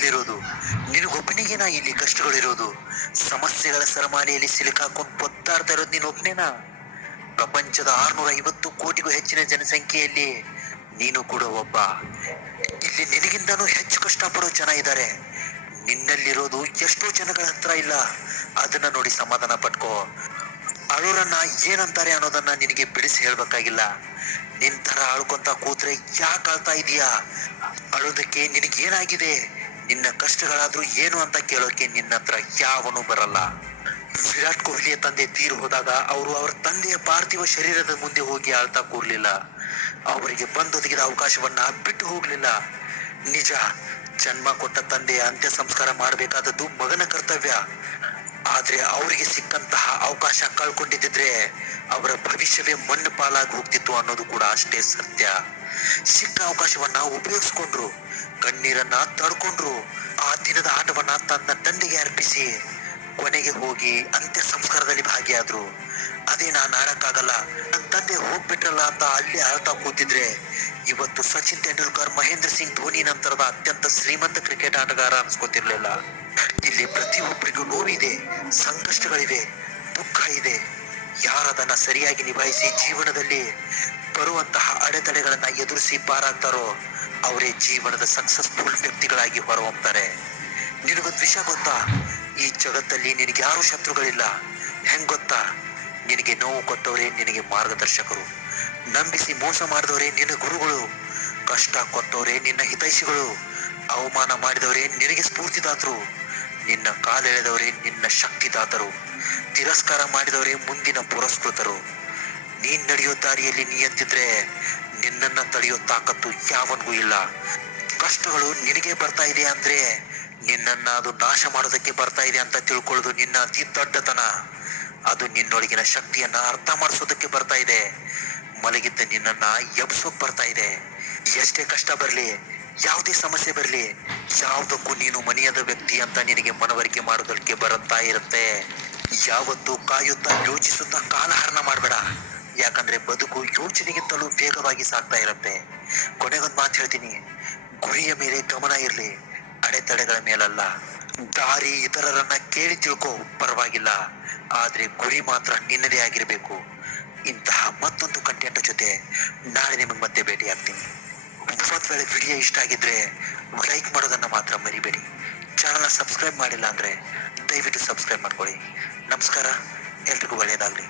ಕಷ್ಟದಲ್ಲಿರೋದು. ನಿನಗೊಬ್ಬನಿಗೇನಾ ಇಲ್ಲಿ ಕಷ್ಟಗಳಿರೋದು? ಸಮಸ್ಯೆಗಳ ಸರಮಾಲೆಯಲ್ಲಿ ಸಿಲುಕಾಕೊಂಡು ಒದ್ದಾಡ್ತಾ ಇರೋದು ನೀನೊಬ್ಬನೇನಾ? ಪ್ರಪಂಚದ 650 ಕೋಟಿಗೂ ಹೆಚ್ಚಿನ ಜನಸಂಖ್ಯೆಯಲ್ಲಿ ನೀನು ಕೂಡ ಒಬ್ಬ. ಇಲ್ಲಿ ನಿನಗಿಂತನೂ ಹೆಚ್ಚು ಕಷ್ಟಪಡೋ ಜನ ಇದ್ದಾರೆ. ನಿನ್ನಲ್ಲಿರೋದು ಎಷ್ಟೋ ಜನಗಳ ಹತ್ರ ಇಲ್ಲ. ಅದನ್ನ ನೋಡಿ ಸಮಾಧಾನ ಪಟ್ಕೋ. ಅಳೋರನ್ನ ಏನಂತಾರೆ ಅನ್ನೋದನ್ನ ನಿನಗೆ ಬಿಡಿಸಿ ಹೇಳ್ಬೇಕಾಗಿಲ್ಲ. ನಿನ್ ತರ ಅಳ್ಕೊಂತ ಕೂತ್ರೆ ಯಾಕೆ ಅಳ್ತಾ ಇದೀಯಾ? ಅಳೋದಕ್ಕೆ ನಿನಗೇನಾಗಿದೆ? ನಿನ್ನ ಕಷ್ಟಗಳಾದ್ರೂ ಏನು ಅಂತ ಕೇಳೋಕೆ ನಿನ್ನ ಹತ್ರ ಯಾವನೂ ಬರಲ್ಲ. ವಿರಾಟ್ ಕೊಹ್ಲಿಯ ತಂದೆ ತೀರು ಹೋದಾಗ ಅವರು ಅವರ ತಂದೆಯ ಪಾರ್ಥಿವ ಶರೀರದ ಮುಂದೆ ಹೋಗಿ ಅಳ್ತಾ ಕೂರ್ಲಿಲ್ಲ. ಅವರಿಗೆ ಬಂದೊದಗಿದ ಅವಕಾಶವನ್ನ ಬಿಟ್ಟು ಹೋಗ್ಲಿಲ್ಲ. ನಿಜ, ಜನ್ಮ ಕೊಟ್ಟ ತಂದೆಯ ಅಂತ್ಯ ಸಂಸ್ಕಾರ ಮಾಡಬೇಕಾದದ್ದು ಮಗನ ಕರ್ತವ್ಯ. ಆದ್ರೆ ಅವರಿಗೆ ಸಿಕ್ಕಂತಹ ಅವಕಾಶ ಕಳ್ಕೊಂಡಿದ್ದಿದ್ರೆ ಅವರ ಭವಿಷ್ಯವೇ ಮಣ್ಣು ಪಾಲಾಗಿ ಹೋಗ್ತಿತ್ತು ಅನ್ನೋದು ಕೂಡ ಅಷ್ಟೇ ಸತ್ಯ. ಸಿಕ್ಕ ಅವಕಾಶವನ್ನ ಉಪಯೋಗಿಸ್ಕೊಂಡ್ರು, ಕಣ್ಣೀರನ್ನ ತಡ್ಕೊಂಡ್ರು, ಆ ದಿನದ ಆಟವನ್ನ ತನ್ನ ತಂದೆಗೆ ಅರ್ಪಿಸಿ ಕೊನೆಗೆ ಹೋಗಿ ಅಂತ್ಯ ಸಂಸ್ಕಾರದಲ್ಲಿ ಭಾಗಿಯಾದ್ರು. ಅದೇ ನಾನು ಆಡಕ್ಕಾಗಲ್ಲ, ನನ್ನ ತಂದೆ ಹೋಗ್ಬಿಟ್ರಲ್ಲ ಅಂತ ಅಲ್ಲಿ ಅಳ್ತಾ ಕೂತಿದ್ರೆ ಇವತ್ತು ಸಚಿನ್ ತೆಂಡೂಲ್ಕರ್, ಮಹೇಂದ್ರ ಸಿಂಗ್ ಧೋನಿ ನಂತರದ ಅತ್ಯಂತ ಶ್ರೀಮಂತ ಕ್ರಿಕೆಟ್ ಆಟಗಾರ ಅನ್ಸ್ಕೊತಿರ್ಲಿಲ್ಲ. ಇಲ್ಲಿ ಪ್ರತಿಯೊಬ್ಬರಿಗೂ ನೋವಿದೆ, ಸಂಕಷ್ಟಗಳಿವೆ, ದುಃಖ ಇದೆ. ಯಾರದನ್ನ ಸರಿಯಾಗಿ ನಿಭಾಯಿಸಿ ಜೀವನದಲ್ಲಿ ಬರುವಂತಹ ಅಡೆತಡೆಗಳನ್ನ ಎದುರಿಸಿ ಪಾರಾಗ್ತಾರೋ ಅವರೇ ಜೀವನದ ಸಕ್ಸಸ್ಫುಲ್ ವ್ಯಕ್ತಿಗಳಾಗಿ ಹೊರಹೊಮ್ತಾರೆ. ನಿನಗೊಂದು ವಿಷಯ ಗೊತ್ತಾ? ಈ ಜಗತ್ತಲ್ಲಿ ನಿನಗೆ ಯಾರು ಶತ್ರುಗಳಿಲ್ಲ. ಹೆಂಗ್ ಗೊತ್ತಾ? ನಿನಗೆ ನೋವು ಕೊಟ್ಟವರೇ ನಿನಗೆ ಮಾರ್ಗದರ್ಶಕರು, ನಂಬಿಸಿ ಮೋಸ ಮಾಡಿದವರೇ ನಿನ್ನ ಗುರುಗಳು, ಕಷ್ಟ ಕೊಟ್ಟವರೇ ನಿನ್ನ ಹಿತೈಷಿಗಳು, ಅವಮಾನ ಮಾಡಿದವರೇ ನಿನಗೆ ಸ್ಫೂರ್ತಿದಾತರು, ನಿನ್ನ ಕಾಲೆಳೆದವರೇ ನಿನ್ನ ಶಕ್ತಿದಾತರು, ತಿರಸ್ಕಾರ ಮಾಡಿದವರೇ ಮುಂದಿನ ಪುರಸ್ಕೃತರು. ನೀನ್ ನಡೆಯೋ ದಾರಿಯಲ್ಲಿ ನೀ ಎತ್ತಿದ್ರೆ ನಿನ್ನನ್ನ ತಡೆಯೋ ತಾಕತ್ತು ಯಾವನ್ಗೂ ಇಲ್ಲ. ಕಷ್ಟಗಳು ನಿನಗೆ ಬರ್ತಾ ಇದೆ ಅಂದ್ರೆ ನಿನ್ನನ್ನ ಅದು ನಾಶ ಮಾಡೋದಕ್ಕೆ ಬರ್ತಾ ಇದೆ ಅಂತ ತಿಳ್ಕೊಳ್ಳೋದು ನಿನ್ನ ಅತಿ ದೊಡ್ಡತನ. ಅದು ನಿನ್ನೊಳಗಿನ ಶಕ್ತಿಯನ್ನ ಅರ್ಥ ಮಾಡಿಸೋದಕ್ಕೆ ಬರ್ತಾ ಇದೆ. ಮಲಗಿದ್ದ ನಿನ್ನನ್ನ ಎಬ್ಸೋಕ್ ಬರ್ತಾ ಇದೆ. ಎಷ್ಟೇ ಕಷ್ಟ ಬರ್ಲಿ, ಯಾವುದೇ ಸಮಸ್ಯೆ ಬರ್ಲಿ, ಯಾವುದಕ್ಕೂ ನೀನು ಮನೆಯದ ವ್ಯಕ್ತಿ ಅಂತ ನಿನಗೆ ಮನವರಿಕೆ ಮಾಡೋದಕ್ಕೆ ಬರುತ್ತಾ ಇರುತ್ತೆ. ಯಾವತ್ತೂ ಕಾಯುತ್ತಾ ಯೋಚಿಸುತ್ತಾ ಕಾಲಹರಣ ಮಾಡಬೇಡ. ಯಾಕಂದ್ರೆ ಬದುಕು ಯೋಚನೆಗಿಂತಲೂ ವೇಗವಾಗಿ ಸಾಗ್ತಾ ಇರುತ್ತೆ. ಕೊನೆಗೊಂದು ಮಾತು ಹೇಳ್ತೀನಿ, ಗುರಿಯ ಮೇಲೆ ಗಮನ ಇರ್ಲಿ, ಅಡೆತಡೆಗಳ ಮೇಲಲ್ಲ. ದಾರಿ ಇತರರನ್ನ ಕೇಳಿ ತಿಳ್ಕೋ, ಪರವಾಗಿಲ್ಲ, ಆದ್ರೆ ಗುರಿ ಮಾತ್ರ ನಿನ್ನದೇ ಆಗಿರ್ಬೇಕು. ಇಂತಹ ಮತ್ತೊಂದು ಕಂಟೆಂಟ್ ಜೊತೆ ನಾಳೆ ನಿಮಗೆ ಮತ್ತೆ ಭೇಟಿ ಆಗ್ತೀನಿ. ಒಂದ್ ವೇಳೆ ವಿಡಿಯೋ ಇಷ್ಟ ಆಗಿದ್ರೆ ಲೈಕ್ ಮಾಡೋದನ್ನ ಮಾತ್ರ ಮರಿಬೇಡಿ. ಚಾನಲ್ನ ಸಬ್ಸ್ಕ್ರೈಬ್ ಮಾಡಿಲ್ಲ ಅಂದ್ರೆ ದಯವಿಟ್ಟು ಸಬ್ಸ್ಕ್ರೈಬ್ ಮಾಡ್ಕೊಳ್ಳಿ. ನಮಸ್ಕಾರ, ಎಲ್ರಿಗೂ ಒಳ್ಳೆಯದಾಗ್ಲಿ.